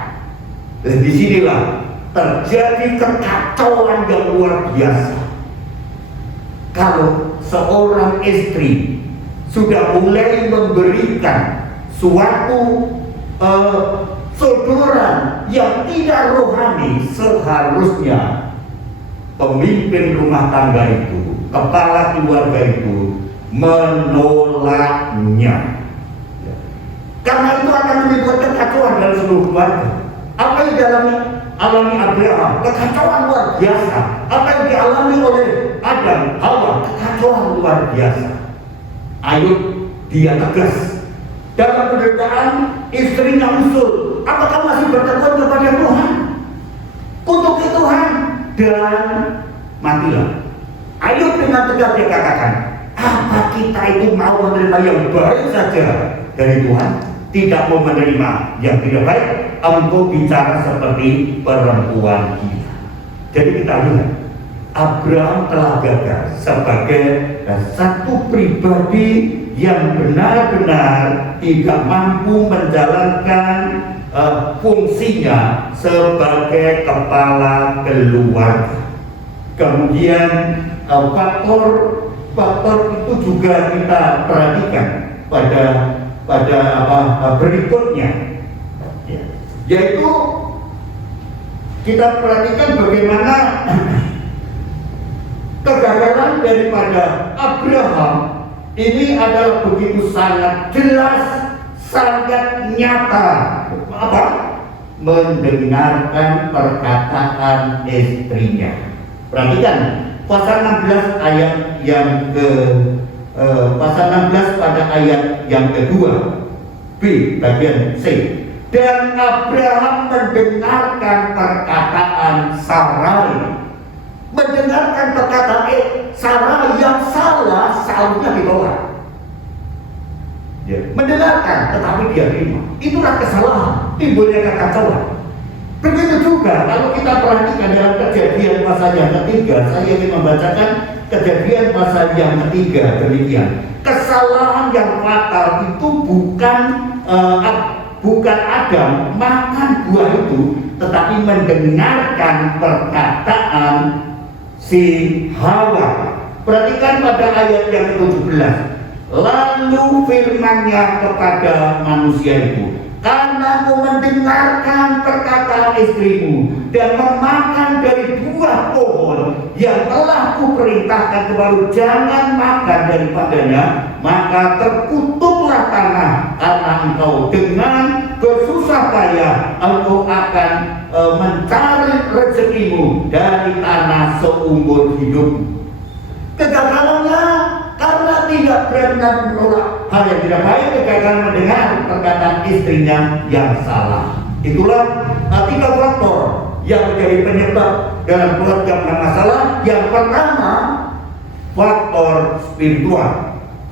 Dan disinilah terjadi kekacauan yang luar biasa. Kalau seorang istri sudah mulai memberikan suatu sodoran yang tidak rohani, seharusnya pemimpin rumah tangga itu, kepala keluarga itu menolaknya. Karena itu akan menimbulkan kekacauan dalam seluruh keluarga. Apa yang dialami Abraham, kekacauan luar biasa. Apa yang dialami oleh Adam, Hawa, kekacauan luar biasa. Ayub dia tegas dalam penderitaan, istrinya usul, apakah masih bertekun kepada Tuhan? Kutuki Tuhan dan matilah. Ayo dengan tegas dia katakan, apa kita itu mau menerima yang baik saja dari Tuhan, tidak mau menerima yang tidak baik? Engkau bicara seperti perempuan gila. Jadi kita lihat, Abraham telah gagal sebagai satu pribadi yang benar-benar tidak mampu menjalankan fungsinya sebagai kepala keluarga. Kemudian faktor itu juga kita perhatikan pada berikutnya, yaitu kita perhatikan bagaimana kegagalan daripada Abraham ini adalah begitu sangat jelas, sangat nyata. Apa? Mendengarkan perkataan istrinya. Perhatikan pasal 16 ayat yang ke pasal 16 pada ayat yang kedua B bagian C. Dan Abraham mendengarkan perkataan Sarai. Mendengarkan perkataan Sarai yang salah, salahnya ditolak. Ya, mendengarkan tetapi dia terima. Itulah kesalahan, timbulnya kekacauan. Begitu juga kalau kita perhatikan dalam Kejadian pasal yang ketiga, saya ingin membacakan Kejadian pasal yang ketiga demikian. Kesalahan yang fatal itu bukan Adam makan buah itu, tetapi mendengarkan perkataan si Hawa. Perhatikan pada ayat yang ke-17. Lalu firman-Nya kepada manusia itu, karena kau mendengarkan perkataan istrimu dan memakan dari buah pohon yang telah kuperintahkan kepadamu, jangan makan daripadanya, maka terkutuklah tanah karena engkau dengan bersusah payah engkau akan mencari rezekimu dari tanah seumur hidupmu. Kegagalannya karena tidak benar menolak hal yang tidak baik, kegagalan mendengar perkataan istrinya yang salah. Itulah 3 faktor yang menjadi penyebab dalam keluarga bermasalah. Yang pertama, faktor spiritual,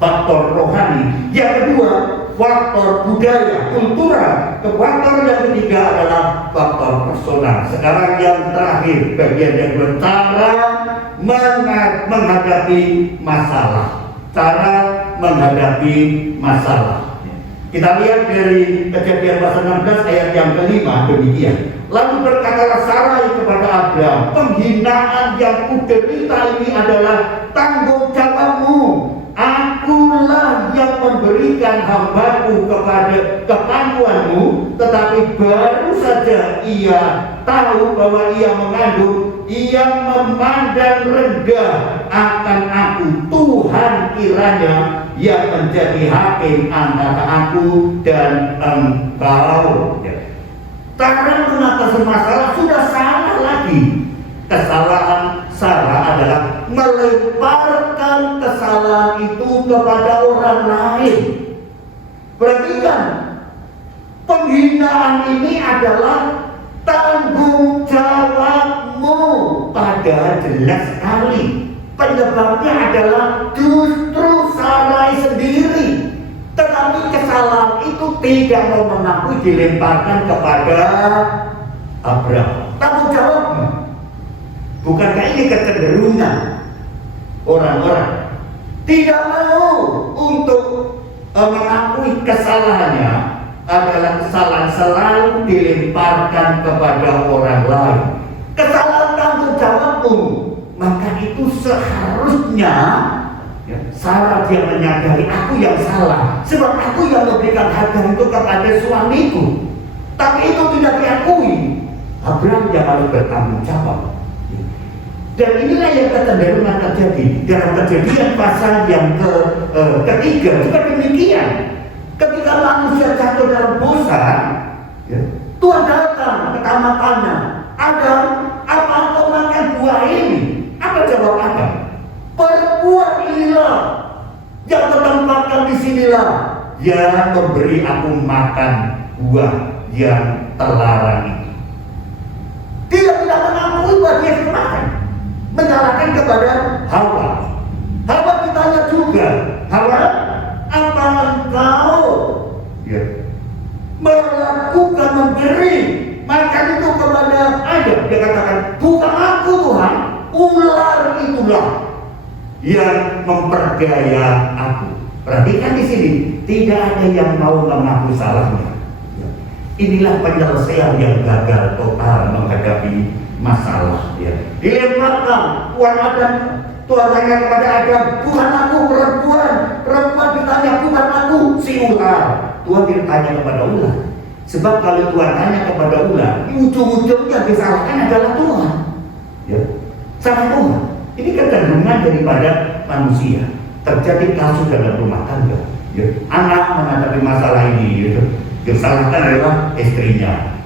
faktor rohani. Yang kedua, faktor budaya, kultural. Faktor yang ketiga adalah faktor personal. Sekarang yang terakhir, bagian yang kedua, cara menghadapi masalah. Cara menghadapi masalah. Kita lihat dari Kejadian pasal 16 ayat yang kelima demikian. Lalu berkatalah Sarai kepada Abraham, penghinaan yang kuderita ini adalah tanggung jawabmu. Akulah yang memberikan hambaku kepangkuanmu, tetapi baru saja ia tahu bahwa ia mengandung, ia memandang rendah akan aku. Tuhan kiranya yang menjadi hakim antara aku dan engkau. Cara mengatasi masalah sudah salah lagi. Kesalahan Sarah adalah melemparkan kesalahan itu kepada orang lain. Perhatikan, penghinaan ini adalah tanggung jawabmu. Padahal jelas sekali penyebabnya adalah justru Sarai sendiri. Tetapi kesalahan itu tidak mau mengakui, dilemparkan kepada Abraham. Tanggung jawabmu. Bukankah ini kecenderungan orang-orang tidak mau untuk mengakui kesalahannya adalah kesalahan selalu dilemparkan kepada orang lain. Kesalahan tanggung jawabmu, maka itu seharusnya Sarah dia menyadari aku yang salah, sebab aku yang memberikan harga itu kepada suamiku. Tapi itu tidak diakui. Abraham yang harus bertanggung jawab. Dan inilah yang kecenderungan terjadi dalam Kejadian pasal yang ketiga juga demikian. Ketika manusia jatuh dalam dosa, Tuhan datang ke kamar Kana. Adam, apa engkau makan buah ini? Apa jawab Adam? Perempuan inilah yang kau tempatkan di sinilah yang memberi aku makan buah yang terlarang itu. Dia tidak mengakui bahwa dia dimakan, menyalahkan kepada Hawa. Hawa ditanya juga, Hawa, apa engkau melakukan memberi makan itu kepada Adam? Dia katakan, bukan aku Tuhan, ular itulah yang memperdaya aku. Perhatikan di sini, tidak ada yang mau mengaku salahnya. Inilah penyelesaian yang gagal total menghadapi masalah. Dilemparkan Tuhan Adam, Tuhan tanya kepada Adam, Tuhan aku perempuan, perempuan ditanya Tuhan aku si ular. Tuhan tidak tanya kepada ular, sebab kalau Tuhan tanya kepada ular, ujung-ujungnya disalahkan adalah Tuhan. Sama Tuhan. Ini kecenderungan daripada manusia. Terjadi kasus dalam rumah tangga, anak menghadapi masalah ini, yang salahkan adalah istrinya,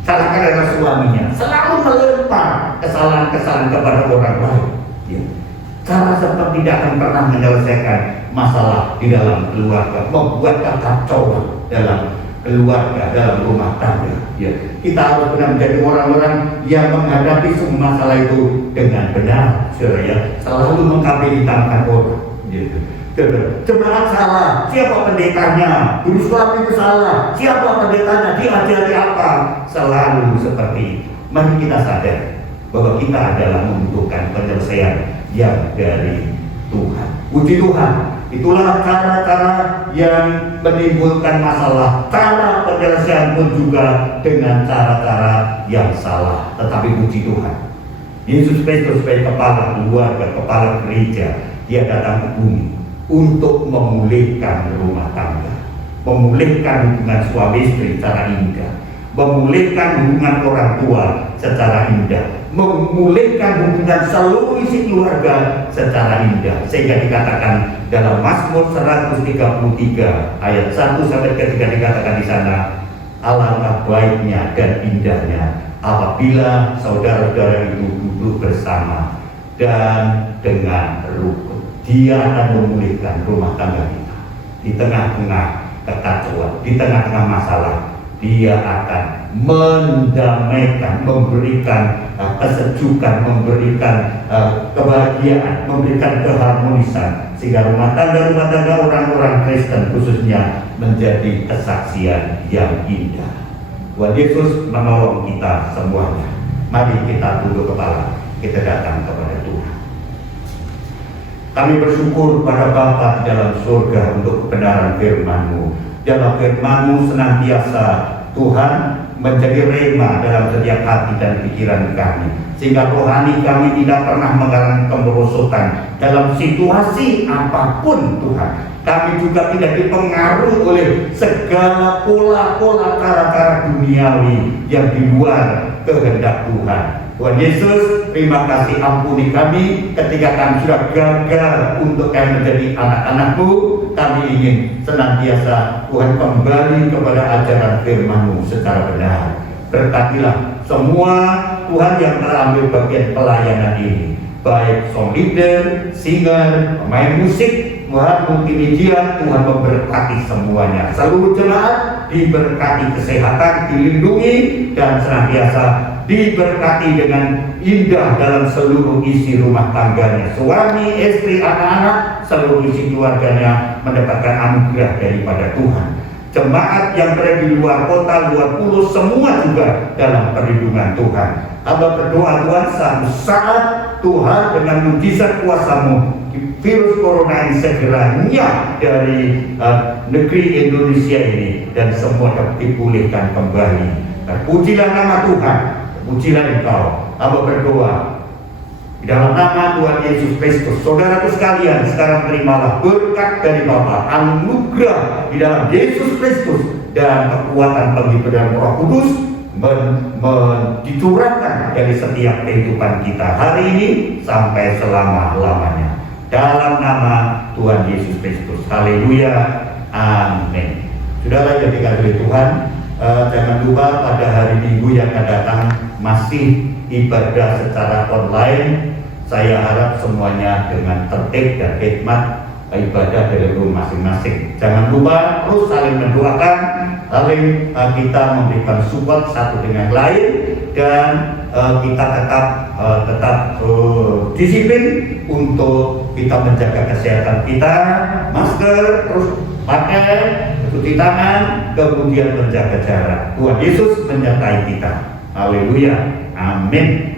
salahkan adalah suaminya, selalu melempar kesalahan-kesalahan kepada orang lain. Cara seperti tidak akan pernah menyelesaikan masalah di dalam keluarga, membuat kekacauan dalam keluarga, dalam rumah tangga. Kita harus benar menjadi orang-orang yang menghadapi semua masalah itu dengan benar, selalu mengkabili tangan orang. Jemaat salah, siapa pendetanya? Guru sekolah itu salah, siapa pendetanya? Diajari apa? Selalu seperti itu. Mari kita sadar bahwa kita adalah membutuhkan penyelesaian yang dari Tuhan. Puji Tuhan, itulah cara-cara yang menimbulkan masalah. Cara penyelesaian pun juga dengan cara-cara yang salah. Tetapi puji Tuhan, Yesus Kristus sebagai kepala keluarga, kepala gereja, dia datang ke bumi untuk memulihkan rumah tangga, memulihkan hubungan suami istri secara indah, memulihkan hubungan orang tua secara indah, memulihkan hubungan seluruh isi keluarga secara indah. Sehingga dikatakan dalam Mazmur 133 ayat 1 sampai 3 dikatakan di sana, alangkah baiknya dan indahnya apabila saudara-saudara itu duduk bersama dan dengan rukun. Dia akan memulihkan rumah tangga kita di tengah-tengah kekacauan, di tengah-tengah masalah. Dia akan mendamaikan, memberikan kesejukan, memberikan kebahagiaan, memberikan keharmonisan, sehingga rumah tangga orang-orang Kristen khususnya menjadi kesaksian yang indah. Tuhan Yesus menolong kita semuanya. Mari kita tunduk kepala, kita datang kepada Tuhan. Kami bersyukur pada Bapa di dalam surga untuk kebenaran firman-Mu. Dalam firman-Mu senantiasa Tuhan menjadi rema dalam setiap hati dan pikiran kami, sehingga rohani kami tidak pernah mengalami kemerosotan dalam situasi apapun. Tuhan, kami juga tidak dipengaruhi oleh segala pola-pola cara-cara duniawi yang di luar kehendak Tuhan. Tuhan Yesus, terima kasih, ampuni kami ketika kami sudah gagal untuk kami menjadi anak-anak-Mu. Kami ingin senantiasa Tuhan kembali kepada ajaran firman-Mu secara benar. Berkatilah semua Tuhan yang telah ambil bagian pelayanan ini, baik song leader, singer, pemain musik, Tuhan multimedia. Tuhan memberkati semuanya. Seluruh jemaat diberkati kesehatan, dilindungi, dan senantiasa diberkati dengan indah dalam seluruh isi rumah tangganya. Suami, istri, anak-anak, seluruh isi keluarganya mendapatkan anugerah daripada Tuhan. Jemaat yang berada di luar kota, luar pulau, semua juga dalam perlindungan Tuhan. Hamba berdoa Tuhan, satu saat Tuhan dengan mujizat kuasa-Mu, virus corona ini segera nyah dari negeri Indonesia ini, dan semua dapat dipulihkan kembali. Pujilah nama Tuhan, pujilah Engkau. Hamba berdoa di dalam nama Tuhan Yesus Kristus. Saudaraku sekalian, sekarang terimalah berkat dari Bapa, anugerah di dalam Yesus Kristus, dan kekuatan penghibur dalam Roh Kudus dicurahkan dari setiap kehidupan kita hari ini sampai selama-lamanya. Dalam nama Tuhan Yesus Kristus. Haleluya. Amin. Saudara yang dikasihi Tuhan, jangan lupa pada hari Minggu yang akan datang masih ibadah secara online. Saya harap semuanya dengan tertib dan hikmat ibadah dari rumah masing-masing. Jangan lupa terus saling mendoakan saling kita memberikan support satu dengan lain, dan kita tetap disiplin untuk kita menjaga kesehatan kita, masker terus pakai, cuci tangan, kemudian menjaga jarak. Tuhan Yesus menyertai kita. Haleluya, amin.